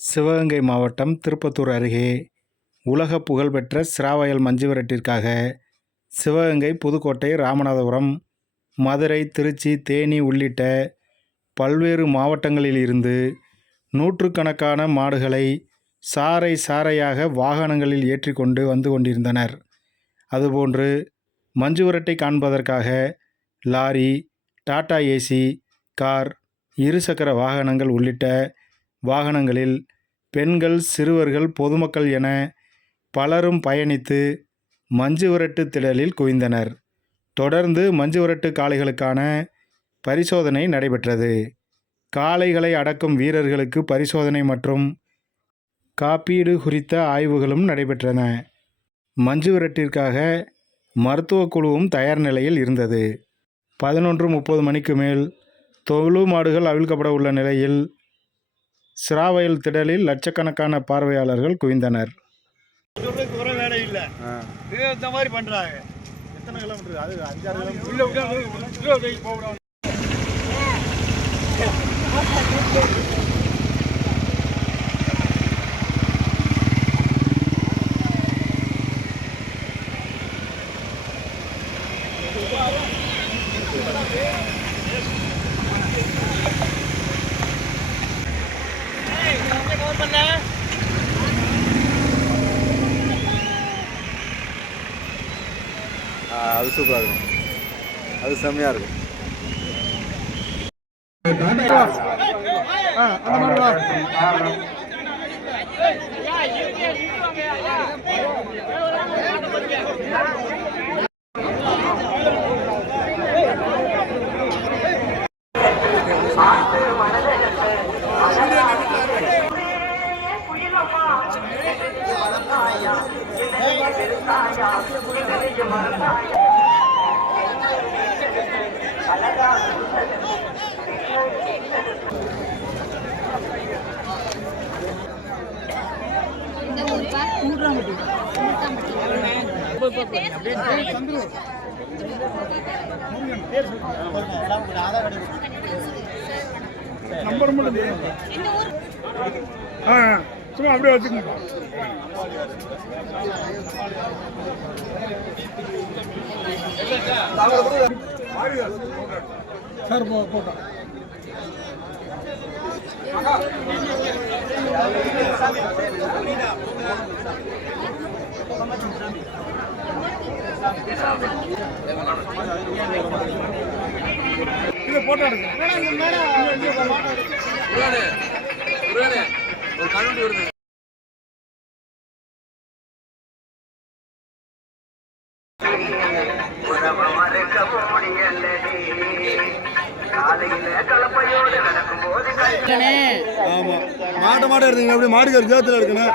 சிவகங்கை மாவட்டம் திருப்பத்தூர் அருகே உலக புகழ்பெற்ற சிராவயல் மஞ்சுவிரட்டிற்காக சிவகங்கை, புதுக்கோட்டை, ராமநாதபுரம், மதுரை, திருச்சி, தேனி உள்ளிட்ட பல்வேறு மாவட்டங்களில் இருந்து நூற்றுக்கணக்கான மாடுகளை சாறை சாறையாக வாகனங்களில் ஏற்றி கொண்டு வந்து கொண்டிருந்தனர். அதுபோன்று மஞ்சுவிரட்டை காண்பதற்காக லாரி, டாடா ஏசி, கார், இருசக்கர வாகனங்கள் உள்ளிட்ட வாகனங்களில் பெண்கள், சிறுவர்கள், பொதுமக்கள் என பலரும் பயணித்து மஞ்சுவிரட்டு திடலில் குவிந்தனர். தொடர்ந்து மஞ்சுவிரட்டு காளைகளுக்கான பரிசோதனை நடைபெற்றது. காளைகளை அடக்கும் வீரர்களுக்கு பரிசோதனை மற்றும் காப்பீடு குறித்த ஆய்வுகளும் நடைபெற்றன. மஞ்சுவிரட்டிற்காக மருத்துவ குழுவும் தயார் நிலையில் இருந்தது. 11:30 மணிக்கு மேல் தொழு மாடுகள் அவிழ்க்கப்பட உள்ள நிலையில் சிராவயல் திடலில் லட்சக்கணக்கான பார்வையாளர்கள் குவிந்தனர். அது சூப்பராக இருக்கும், அது செம்மையாக இருக்கும். நம்பர் மட்டும் சும்மா அப்படியே வச்சுக்கோங்க. சார் போட்டோம். இதை போட்டோ எடுங்க. ஒரு கண்ணுண்டி வருது. ஆமா, மாட்ட இருந்தீங்க அப்படி மாடுகள் ஜோத்துல இருக்குன்னு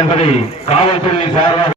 என்பதை காவல்துறை சார்பாக